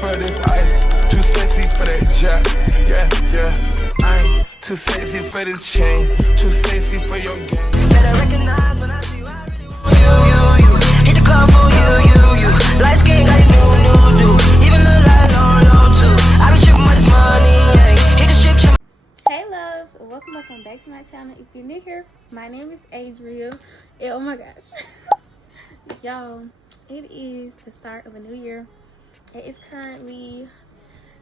for this ice, too sexy for that jack. Yeah, yeah. I ain't too sexy for this chain, too sexy for your game. Better recognize when I see you. I really want you. Hit the club for you. Light skin got it new do. Even look like low too. I be tripping with this money. Hit the strip. Hey loves, welcome back to my channel. If you're new here, my name is Adria, and oh my gosh, y'all, it is the start of a new year. It is currently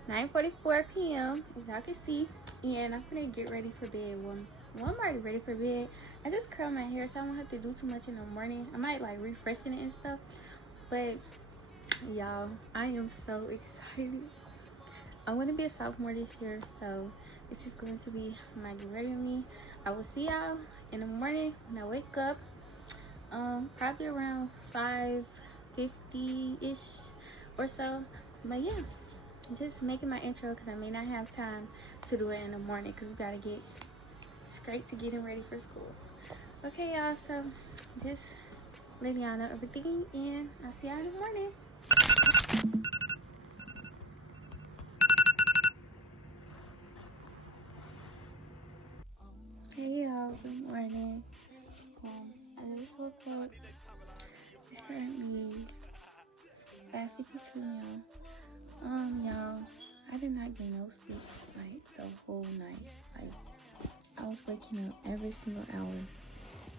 9:44 p.m. as y'all can see, and I'm gonna get ready for bed. Well, I'm already ready for bed. I just curled my hair, so I don't have to do too much in the morning. I might like refreshing it and stuff, but y'all, I am so excited. I'm gonna be a sophomore this year, so this is going to be my get ready with me. I will see y'all in the morning when I wake up, probably around 5:50-ish or so. But yeah, just making my intro because I may not have time to do it in the morning because we gotta get straight to getting ready for school. Okay, y'all, so just letting y'all know everything, and I'll see y'all in the morning. Hey y'all, good morning. I just woke up. It's currently 5:52 now. Y'all, I did not get no sleep like the whole night. Like, I was waking up every single hour.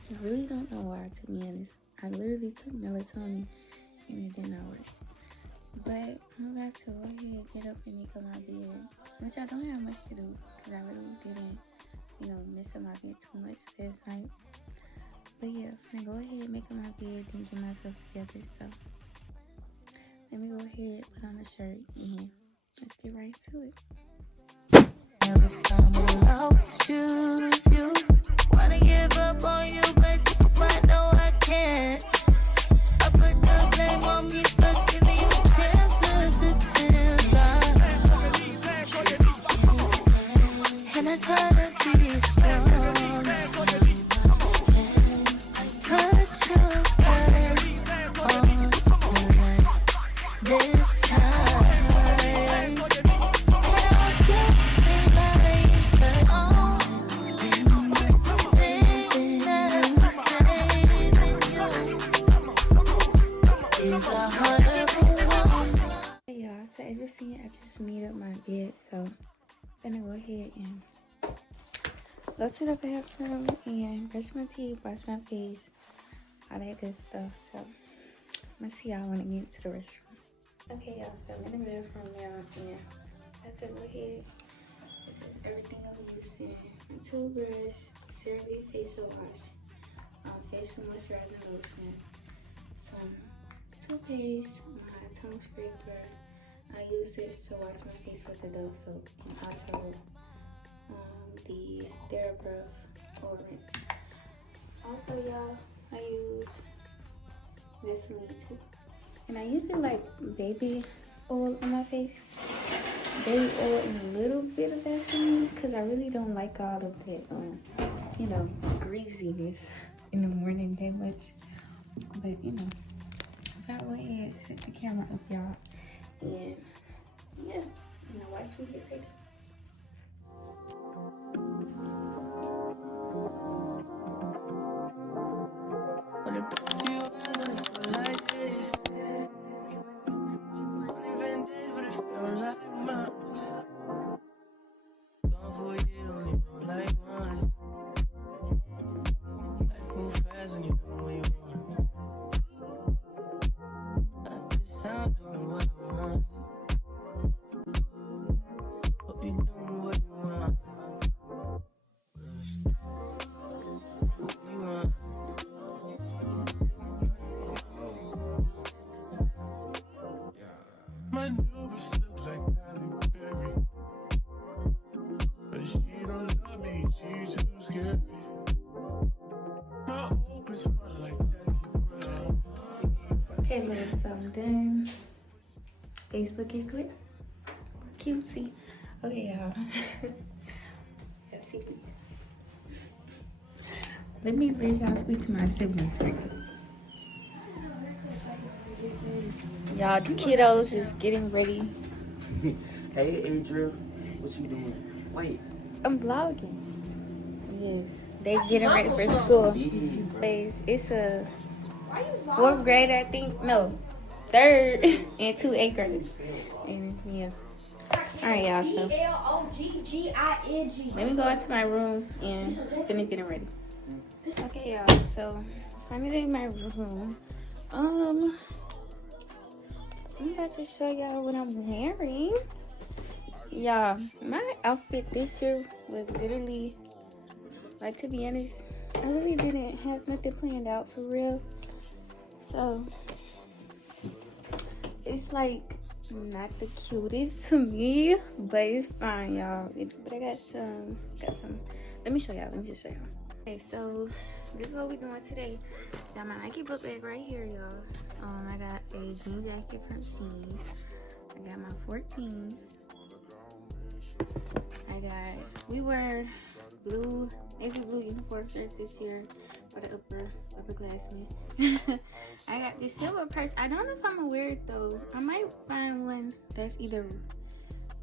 I really don't know why, to be honest. I literally took melatonin and it did not work. But I'm about to go ahead, get up and make up my bed, which I don't have much to do because I really didn't, mess up my bed too much last night. But yeah, I'm gonna go ahead, make up my bed, and get myself together. So let me go ahead, put on a shirt, and let's get right to it. Every time I choose you, wanna give up on you, but I know I can't. I put the blame on me for giving you chances to chance. And I try to be strong. I touch your face on this time. Hey y'all, so as you see, I just made up my bed, so I'm gonna go ahead and go to the bathroom and brush my teeth, wash my face, all that good stuff. So let's see y'all when I get to the restroom. Okay y'all, so I'm in the bathroom now, and I have to go ahead. This is everything I'm using: my toothbrush, CeraVe facial wash, facial moisturizing lotion, some toothpaste, my tongue scraper. I use this to wash my face with the Dove soap, and also the 𝓂𝒹𝒾𝒶. Also, y'all, I use Vaseline too, and I usually like baby oil on my face, baby oil and a little bit of Vaseline, because I really don't like all of that, greasiness in the morning that much. But I'll go ahead and set the camera up, y'all, and yeah, now watch me get ready. When it puts you eyes when it feel like this, only been days but it feel like months. Gone for a year, only know like once. Life move fast when you know what you want. At this time, doing what I want. Hope you doing what you want. What you want. My new bitch look like Halle Berry, but she don't love me, she too scary. My old bitch fun like Jackie Brown. Okay, look, so I'm done. Face looking good, cutesy. Okay, y'all. Let's see. Let me let y'all speak to my siblings real quick. Y'all, the kiddos is getting ready Hey, Adriel. What you doing? Wait. I'm vlogging. Yes. They getting ready for school. It's a 4th grade, I think. No, 3rd and 2 8th graders. And yeah. Alright, y'all. So let me go into my room and finish getting ready. Okay, y'all. So finally in my room. I'm about to show y'all what I'm wearing. Y'all, my outfit this year was literally, like, to be honest, I really didn't have nothing planned out for real. So it's like not the cutest to me, but it's fine, y'all. But I got some. Let me show y'all. Let me just show y'all. Okay, so this is what we're doing today. Got my Nike book bag right here, y'all. I got a jean jacket from Shein. I got my 14s. We wear navy blue uniform shirts this year for the upperclassmen. I got this silver purse. I don't know if I'm gonna wear it though. I might find one that's either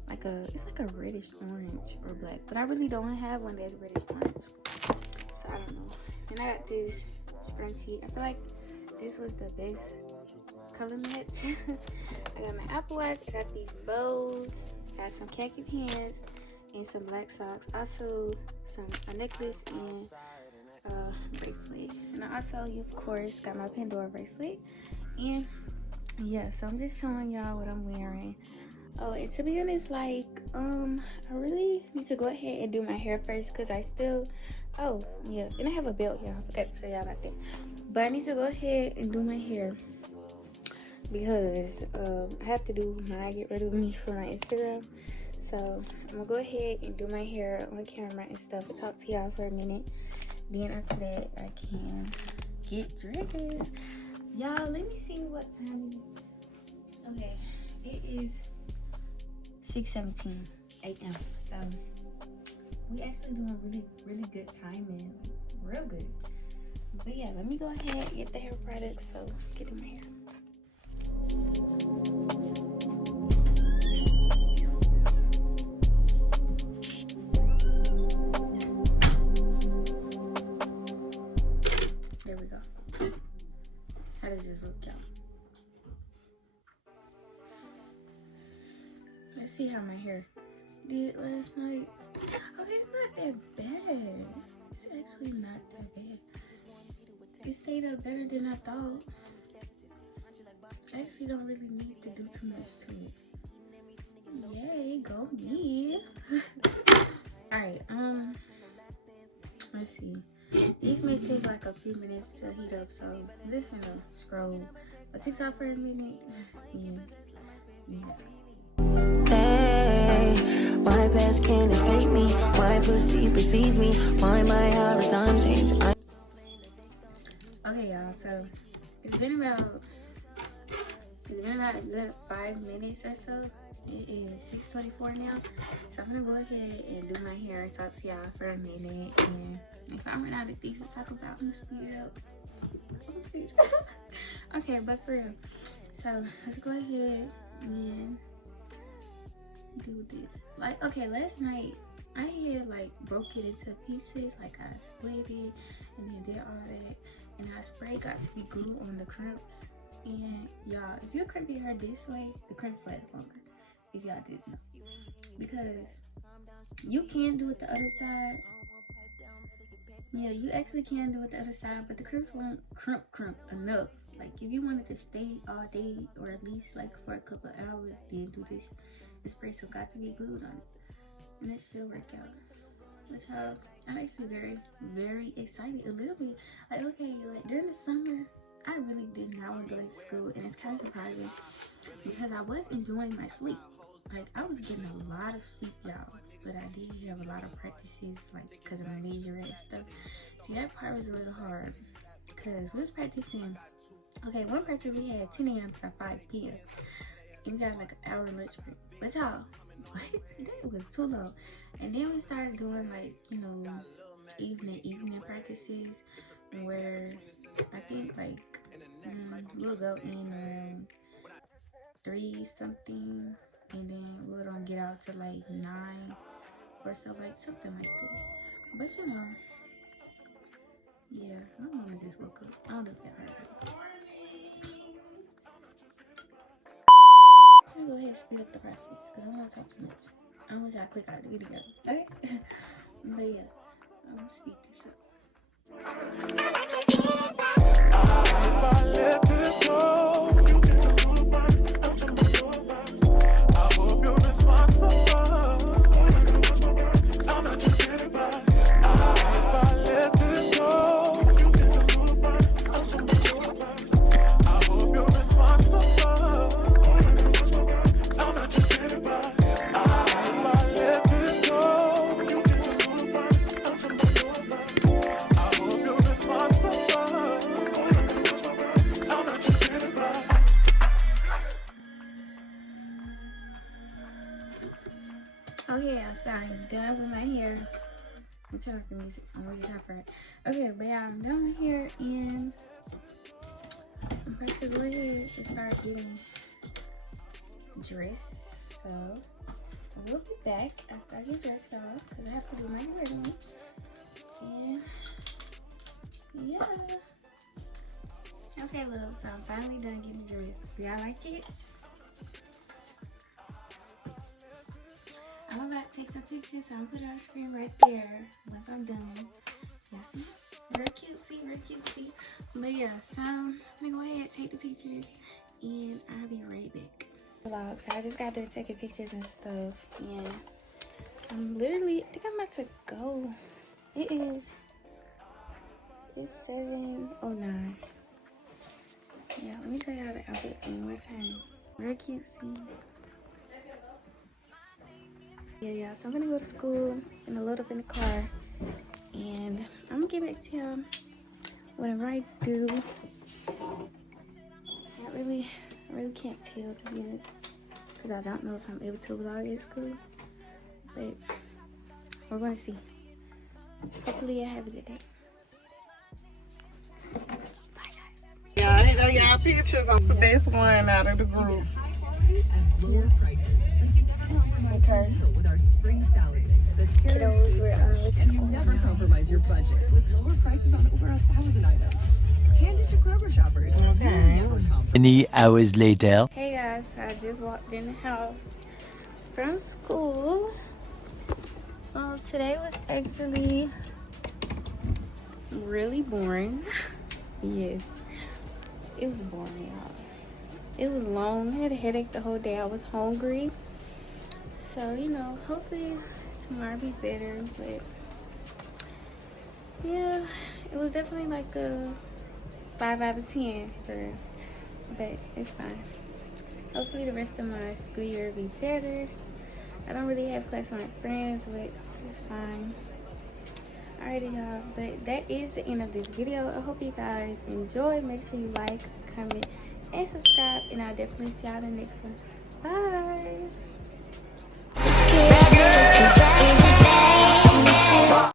it's like a reddish orange or black, but I really don't have one that's reddish orange, so I don't know. And I got this scrunchie. I feel like this was the best color match. I got my Apple Watch. I got these bows. I got some khaki pants and some black socks. Also, a necklace and bracelet. And I also, of course, got my Pandora bracelet. And yeah, so I'm just showing y'all what I'm wearing. Oh, and to be honest, like, I really need to go ahead and do my hair first because I still, oh, yeah, and I have a belt, y'all. I forgot to tell y'all about that. But I need to go ahead and do my hair because I have to do my get rid of me for my Instagram. So I'm gonna go ahead and do my hair on camera and stuff and talk to y'all for a minute. Then after that, I can get dressed. Y'all, let me see what time it is. Okay, it is 6:17 a.m. So we actually doing really good timing, real good. But yeah, let me go ahead and get the hair products. So get in my hair. There we go. How does this look, y'all? Let's see how my hair did last night. Oh, it's not that bad. It's actually not that bad. It stayed up better than I thought. I actually don't really need to do too much to it. Yay, go me. Alright, let's see. These may take like a few minutes to heat up, so I'm just gonna scroll a TikTok for a minute. Yeah. Hey, my past can't escape me. My pussy precedes me. Why my how the time change? Okay, y'all. So it's been about a good 5 minutes or so. It is 6:24 now, so I'm gonna go ahead and do my hair, talk to y'all for a minute, and if I run out of things to talk about, I'm gonna speed it up. Okay, but for real, so let's go ahead and do this. Like, okay, last night I had like broke it into pieces, like I split it and then did all that, and I spray got to be glue on the crimps. And y'all, if you crimp your hair this way, the crimps last longer. If y'all didn't know, because you can do it the other side. Yeah, you actually can do it the other side, but the crimps won't crimp enough. Like if you wanted to stay all day or at least like for a couple of hours, then do this. The spray still got to be glued on it, and it still work out. Which I'm actually very excited. A little bit like, okay, like during the summer, I really did not want to go to school, and it's kind of surprising because I was enjoying my sleep. Like I was getting a lot of sleep, y'all, but I did have a lot of practices, like because of my major and stuff. See, that part was a little hard because we was practicing. Okay, one practice we had 10 a.m. to 5 p.m. and we got like an hour lunch break. But y'all, that was too long. And then we started doing like, you know, evening practices where I think like we'll go in around 3 something and then we don't get out till like 9 or so, like something like that. But you know, yeah, my mama just woke up. I don't know if that hurt her. I'm gonna go ahead and speed up the process because I don't want to talk too much. I don't want y'all to click out the video, okay? But yeah, I'm gonna speed this up. If I let this go, you get to know the body. I hope you're responsible. I'm not just here to buy. If I let this go, you get to know the body. I hope you're responsible. I'm not just here to buy. If I let this go, you get to know the body. I hope you're responsible. I'm not just here to buy. Okay, so I'm done with my hair. I'm turning off the music. I'm really top right. Okay, but yeah, I'm done with hair and I'm about to go ahead and start getting dressed. So I will be back after I get dressed, y'all, because I have to do my hair again. And yeah. Okay, love. So I'm finally done getting dressed. Do y'all like it? I'm about to take some pictures, so I'm gonna put it on the screen right there once I'm done. Y'all see? Very cutesy, very cutesy. But yeah, so I'm gonna go ahead and take the pictures and I'll be right back. Vlog, so I just got to taking pictures and stuff, and I'm literally, I think I'm about to go. It's 7:09. Yeah, let me show y'all the outfit one more time. Very cutesy. Yeah, so I'm gonna go to school and load up in the car, and I'm gonna get back to y'all whatever I do. I really can't tell, to be honest, because I don't know if I'm able to vlog at school, but we're gonna see. Hopefully I have a good day. Bye, guys. Yeah, here go y'all pictures. I'm the best one out of the group. Yeah. Okay. With our spring salad mix that's Kiddos, we're to and school you'll never now. compromise your budget with lower prices on over 1,000 items. Hand it to Kroger shoppers. Okay. Never compromise. Many hours later. Hey guys, so I just walked in the house from school. Today was actually really boring. Yes, it was boring, y'all. It was long. I had a headache the whole day. I was hungry. So, you know, hopefully tomorrow will be better. But yeah, it was definitely like a 5 out of 10 for real. But it's fine. Hopefully the rest of my school year will be better. I don't really have class with my friends, but it's fine. Alrighty, y'all. But that is the end of this video. I hope you guys enjoyed. Make sure you like, comment, and subscribe. And I'll definitely see y'all in the next one. Bye.